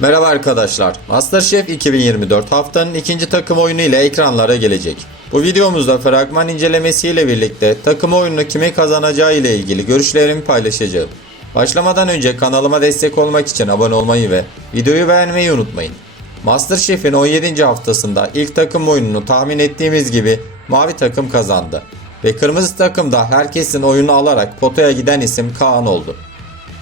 Merhaba arkadaşlar. MasterChef 2024 haftanın ikinci takım oyunu ile ekranlara gelecek. Bu videomuzda fragman incelemesiyle birlikte takım oyununu kime kazanacağı ile ilgili görüşlerimi paylaşacağım. Başlamadan önce kanalıma destek olmak için abone olmayı ve videoyu beğenmeyi unutmayın. MasterChef'in 17. haftasında ilk takım oyununu tahmin ettiğimiz gibi mavi takım kazandı. Ve kırmızı takım da herkesin oyunu alarak potaya giden isim Kaan oldu.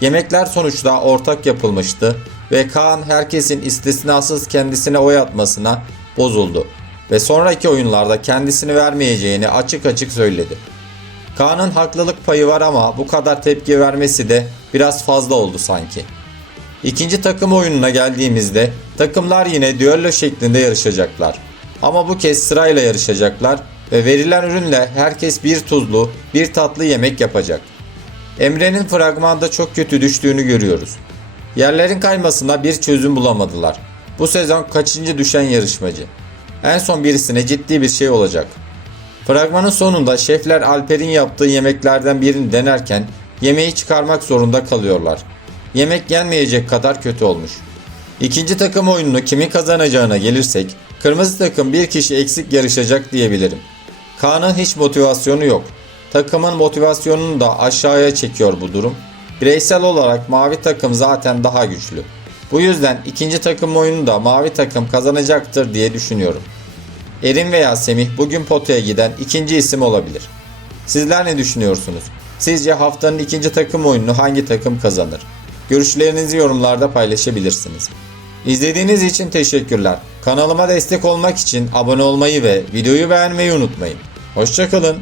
Yemekler sonuçta ortak yapılmıştı ve Kaan herkesin istisnasız kendisine oy atmasına bozuldu ve sonraki oyunlarda kendisini vermeyeceğini açık açık söyledi. Kaan'ın haklılık payı var ama bu kadar tepki vermesi de biraz fazla oldu sanki. İkinci takım oyununa geldiğimizde takımlar yine düello şeklinde yarışacaklar. Ama bu kez sırayla yarışacaklar ve verilen ürünle herkes bir tuzlu, bir tatlı yemek yapacak. Emre'nin fragmanda çok kötü düştüğünü görüyoruz. Yerlerin kaymasına bir çözüm bulamadılar. Bu sezon kaçıncı düşen yarışmacı? En son birisine ciddi bir şey olacak. Fragmanın sonunda şefler Alper'in yaptığı yemeklerden birini denerken yemeği çıkarmak zorunda kalıyorlar. Yemek yenmeyecek kadar kötü olmuş. İkinci takım oyununu kimin kazanacağına gelirsek, kırmızı takım bir kişi eksik yarışacak diyebilirim. Kaan'ın hiç motivasyonu yok. Takımın motivasyonunu da aşağıya çekiyor bu durum. Bireysel olarak mavi takım zaten daha güçlü. Bu yüzden ikinci takım oyunu da mavi takım kazanacaktır diye düşünüyorum. Erin veya Semih bugün potaya giden ikinci isim olabilir. Sizler ne düşünüyorsunuz? Sizce haftanın ikinci takım oyununu hangi takım kazanır? Görüşlerinizi yorumlarda paylaşabilirsiniz. İzlediğiniz için teşekkürler. Kanalıma destek olmak için abone olmayı ve videoyu beğenmeyi unutmayın. Hoşçakalın.